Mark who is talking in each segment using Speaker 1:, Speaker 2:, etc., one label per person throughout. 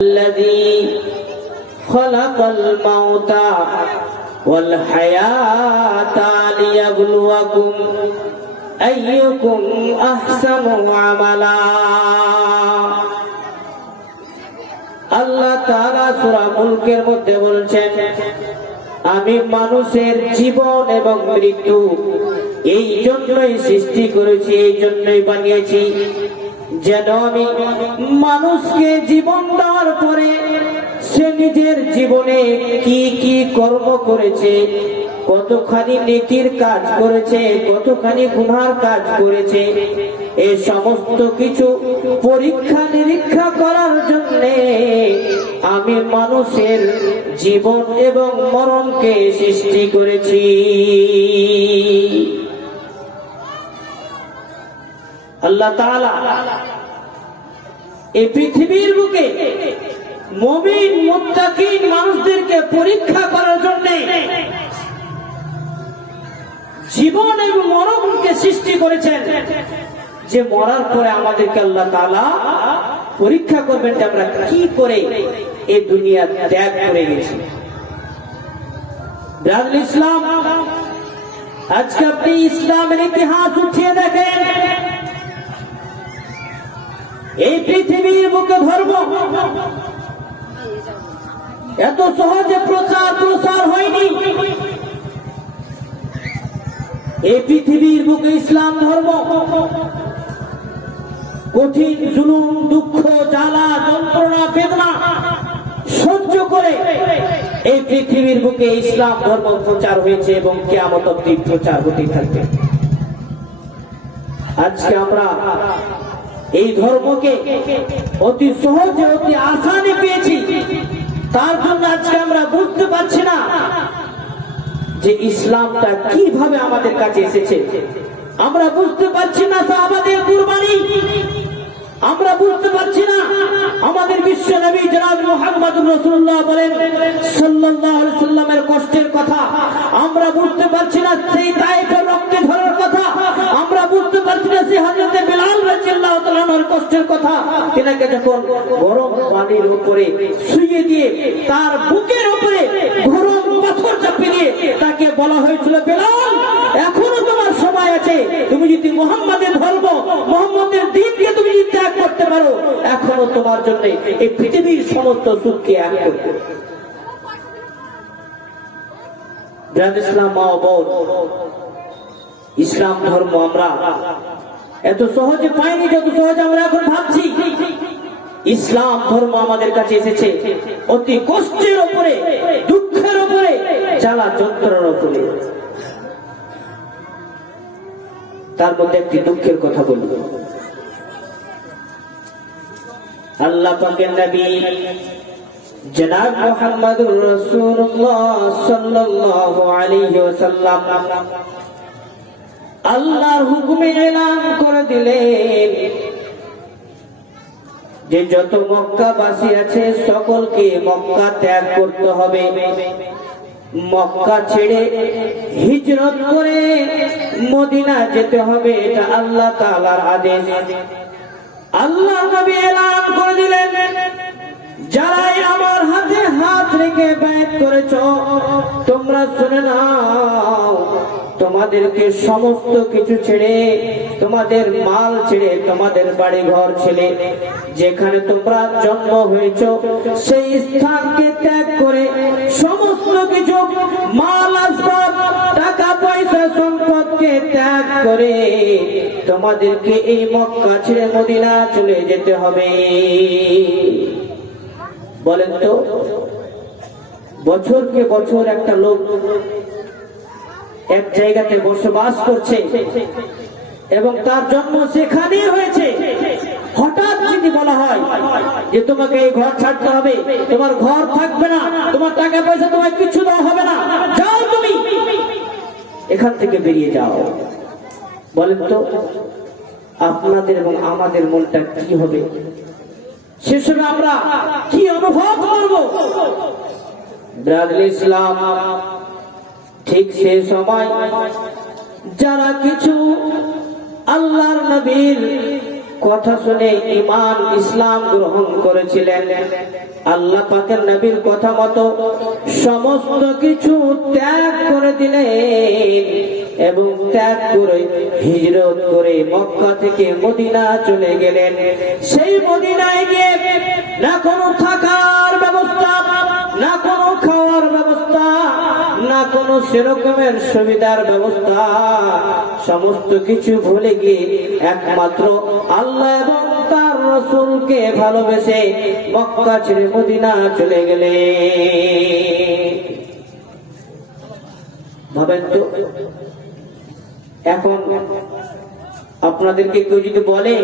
Speaker 1: الذي خلق الموت والحياة ليبلوكم أيكم أحسن عملا আল্লাহ তাআলা সূরা মুলকের মধ্যে বলছেন আমি মানুষের জীবন এবং মৃত্যু এই জন্যই সৃষ্টি করেছি এই জন্যই বানিয়েছি যেন আমি মানুষকে জীবন দেওয়ার পরে সে নিজের জীবনে কি কি কর্ম করেছে, কতখানি নীতির কাজ করেছে, কতখানি গুনার কাজ করেছে এই সমস্ত কিছু পরীক্ষা নিরীক্ষা করার জন্য আমি মানুষের জীবন এবং মরণকে সৃষ্টি করেছি। আল্লাহ এই পৃথিবীর বুকে মমিন, মুত্তাকিন মানুষদেরকে পরীক্ষা করার জন্য জীবন এবং মরণকে সৃষ্টি করেছেন। যে মরার পরে আমাদেরকে আল্লাহ তাআলা পরীক্ষা করবেন যে আমরা কি করে এই দুনিয়া ত্যাগ করে গেছি। ব্রাজিল ইসলাম, আজকে আপনি ইসলামের ইতিহাস উঠিয়ে দেখেন। এই পৃথিবীর বুকে ধর্ম এত সহজে প্রচার প্রসার হয়নি। এই পৃথিবীর বুকে ইসলাম ধর্ম কঠিন জুলুম, দুঃখ, জ্বালা, যন্ত্রণা, বেদনা সহ্য করে এই পৃথিবীর বুকে ইসলাম ধর্ম প্রচার হয়েছে এবং কেয়ামত প্রচার হতে থাকবে। আজকে আমরা এই ধর্মকে অতি সহজে, অতি আসানে পেয়েছি। তার জন্য আজকে আমরা বুঝতে পারছি না যে ইসলামটা কীভাবে আমাদের কাছে এসেছে। আমরা বুঝতে পারছি না তা আমাদের কুরবানি। আমরা বুঝতে পারছি না আমাদের বিশ্ব নবী জনাব মোহাম্মদ রসুল্লাহ বলেন আলাইহি সাল্লামের কষ্টের কথা। আমরা বুঝতে পারছি না সেই তাইফের কষ্টের কথা তিনাকে যখন গরম পানির উপরে শুইয়ে দিয়ে তার বুকের উপরে গরম পাথর চাপিয়ে দিয়ে তাকে বলা হয়েছিল, বিলাল, এখনও তোমার সময় আছে। তুমি যদি মোহাম্মদের ধর্ম, মোহাম্মদের দিনকে তুমি যদি ত্যাগ করতে পারো, এখনও তোমার জন্য এই পৃথিবীর সমস্ত সুখকে এক করবে। ইসলাম ধর্ম আমরা এত সহজে পাইনি, যত সহজে আমরা এখন ভাবছি। ইসলাম ধর্ম আমাদের কাছে এসেছে। অতি কষ্টের উপরে দুঃখের উপরে জ্বালা যন্ত্রণার উপরে তার মধ্যে একটি দুঃখের কথা বলব আল্লাহ পাকের নবী জনাব মুহাম্মদুর রাসূলুল্লাহ সাল্লাল্লাহু আলাইহি ওয়াসাল্লাম আল্লাহর হুকুমে এলান করে দিলেন। যে যত মক্কাবাসী আছে, সকলকে মক্কা ত্যাগ করতে হবে। মক্কা ছেড়ে হিজরত করে মদিনা যেতে হবে, এটা আল্লাহ তাআলার আদেশ। আল্লাহ নবী এলান করে দিলেন। যারাই আমার হাতে হাত রেখে ব্যাগ করেছ, তোমরা শুনে নাও তোমাদেরকে সমস্ত কিছু ছেড়ে, তোমাদের মাল ছেড়ে, তোমাদের বাড়ি ঘর ছেড়ে, যেখানে তোমরা জন্ম হয়েছ, সেই স্থানকে ত্যাগ করে সমস্ত কিছু মাল, আসবাব, টাকা, পয়সা, সম্পদকে ত্যাগ করে তোমাদেরকে এই মক্কা ছেড়ে মদিনা চলে যেতে হবে। বলেন তো, বছরকে বছর একটা লোক এক জায়গাতে বসবাস করছে এবং তার জন্ম সেখানেই হয়েছে। হঠাৎ যদি বলা হয় যে তোমাকে এই ঘর ছাড়তে হবে, তোমার ঘর থাকবে না, তোমার টাকা পয়সা তোমার কিছু দেওয়া হবে না, যাও তুমি। এখান থেকে বেরিয়ে যাও। বলেন তো, আপনাদের এবং আমাদের মনটা কি হবে? সে সময় আমরা কি অনুভব করব? ইসলাম ঠিক সে সময় যারা কিছু আল্লাহর নবীর কথা শুনে ইমান ইসলাম গ্রহণ করেছিলেন, আল্লাহ পাকের নবীর কথা মতো সমস্ত কিছু ত্যাগ করে দিলেন এবং ত্যাগ করে হিজরত করে মক্কা থেকে মদিনা চলে গেলেন। সেই মদিনায় গিয়ে না কোনো থাকার ব্যবস্থা, না কোনো না কোনো সেরকমের সুবিধার ব্যবস্থা, সমস্ত কিছু ভুলে গিয়ে একমাত্র আল্লাহ এবং তার রসুলকে ভালোবেসে মক্কা ছেড়ে মদিনা চলে গেলে। ভাবেন তো? এখন আপনাদেরকে কেউ যদি বলে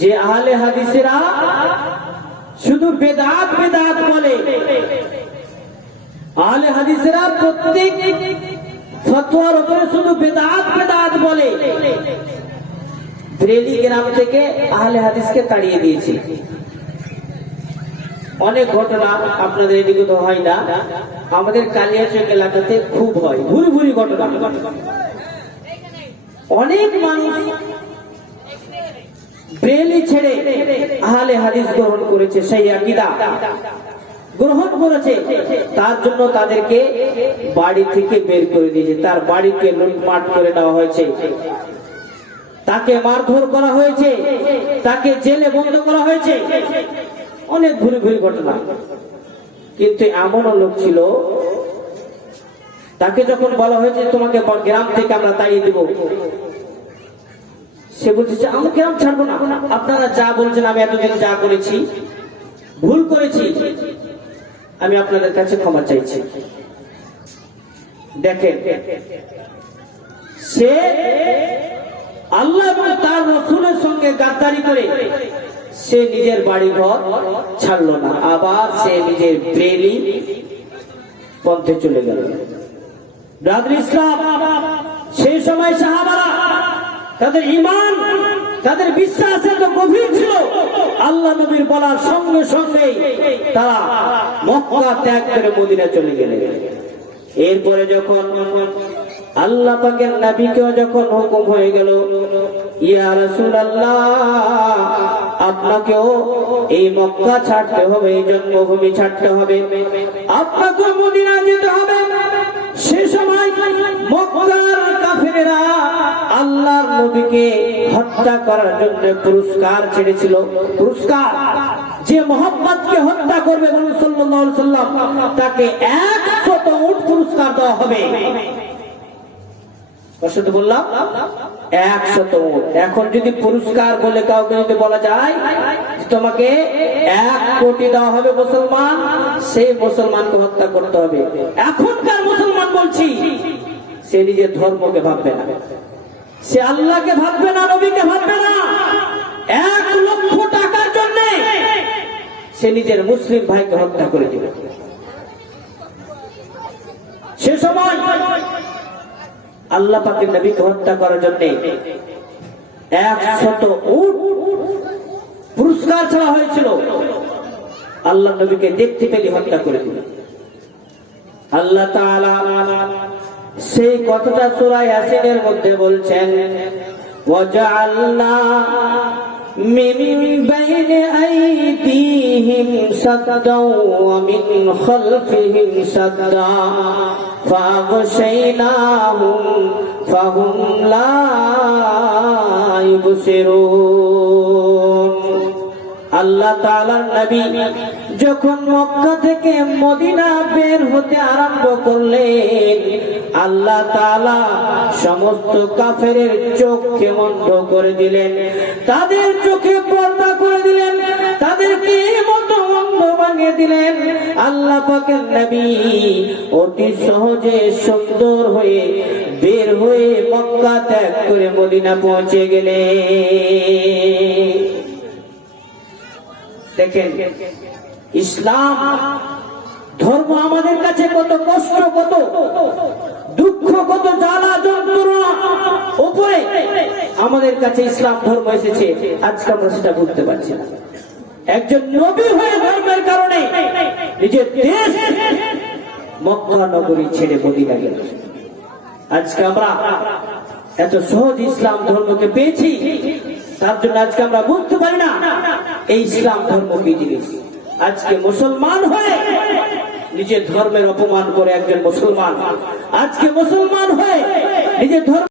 Speaker 1: যে আহলে হাদিসেরা শুধু বেদাত বেদাত বলে আহলে হাদিসেরা প্রত্যেক ফতোয়ার উপরে শুধু বেদাত বেদাত বলে। ব্রেলি গ্রাম থেকে আহলে হাদিসকে তাড়িয়ে দিয়েছে। অনেক ঘটনা আপনাদের এদিকে তো হয় না। আমাদের কালিয়াচক এলাকাতে খুব হয়। ভুরি ভুরি ঘটনা। অনেক মানুষ ব্রেলি ছেড়ে আহলে হাদিস গ্রহণ করেছে সেই আকিদা। গ্রহণ করেছে, তার জন্য তাদেরকে বাড়ি থেকে বের করে দিয়েছে। তার বাড়িকে লুটপাট করে দেওয়া হয়েছে। তাকে মারধর করা হয়েছে, তাকে জেলে বন্ধ করা হয়েছে। অনেক ঘুরে ঘুরে ঘটনা। কিন্তু এমনও লোক ছিল, তাকে যখন বলা হয়েছে, তোমাকে গ্রাম থেকে আমরা তাড়িয়ে দিব। সে বলছে যে, আমি গ্রাম ছাড়বো না। আপনারা যা বলছেন, আমি এতদিন যা করেছি, ভুল করেছি। আমি আপনাদের কাছে ক্ষমা চাইছি। দেখেন, সে আল্লাহ এবং তার রসুলের সঙ্গে গাদ্দারি করে সে নিজের বাড়ি ঘর ছাড়লো না, আবার সে নিজের প্রেমী পথে চলে গেল। সেই সময় সাহাবারা তাদের ইমান তাদের বিশ্বাস এত গভীর ছিল, আল্লাহ নবীর বলার সঙ্গে সঙ্গে তারা মক্কা ত্যাগ করে মদিনা চলে গেলেন এরপরে যখন আল্লাহ পাকের নবীকেও যখন হুকুম হয়ে গেল, ইয়া রাসূলুল্লাহ, আপনাকেও এই মক্কা ছাড়তে হবে, এই জন্মভূমি ছাড়তে হবে। আপনাকেও মদিনা যেতে হবে। সে সময় মক্কার কাফেরেরা আল্লাহর নবীকে হত্যা করার জন্য পুরস্কার ছেড়েছিল। পুরস্কার যে মোহাম্মদকে হত্যা করবে সাল্লাম তাকে একশত উট পুরস্কার দেওয়া হবে। বললাম একশত উট। এখন যদি পুরস্কার বলে কাউকে যদি বলা যায় তোমাকে এক কোটি দেওয়া হবে মুসলমান, সেই মুসলমানকে হত্যা করতে হবে। এখনকার মুসলমান বলছি, সে নিজের ধর্মকে ভাববে না। সে আল্লাহকে ভাববে না, নবীকে ভাববে না। এক লক্ষ টাকার জন্য সে নিজের মুসলিম ভাইকে হত্যা করে দিল। সে সময় আল্লাহ পাকের নবীকে হত্যা করার জন্য একশত উট পুরস্কার ছাড়া হয়েছিল। আল্লাহ নবীকে দেখতে পেলে হত্যা করে দিল। আল্লাহ সেই কথাটা সূরা ইয়াসিনের মধ্যে বলছেন ওয়াজআলনা من بين أيديهم سدا ومن خلفهم سدا فأغشيناهم فهم لا يبصرون আল্লাহ তাআলার নবী যখন মক্কা থেকে মদিনা বের হতে আরম্ভ করলেন, আল্লাহ তাআলা সমস্ত কাফেরের চোখকে বন্ধ করে দিলেন, তাদের চোখে পর্দা করে দিলেন, তাদেরকে মতো অন্ধ বানিয়ে দিলেন। আল্লাহ পাকের নবী অতি সহজে সুন্দর হয়ে বের হয়ে মক্কা ত্যাগ করে মদিনা পৌঁছে গেলেন। দেখেন, ইসলাম, ধর্ম আমাদের কাছে কত কষ্ট, কত দুঃখ, কত জ্বালা, যন্ত্রণা। উপরে আমাদের কাছে ইসলাম, ধর্ম এসেছে। আজকে আমরা সেটা বুঝতে পারছি না। একজন নবী হয়ে ধর্মের কারণে নিজের দেশ মক্কা ছেড়ে মদিনা গেল। আজকে আমরা এত সহজ ইসলাম ধর্মকে পেয়েছি, তার জন্য আজকে আমরা বুঝতে পারি না এই ইসলাম ধর্ম কি জিনিস আজকে মুসলমান হয়ে নিজের ধর্মের অপমান করে একজন মুসলমান, আজকে মুসলমান হয়ে নিজের ধর্ম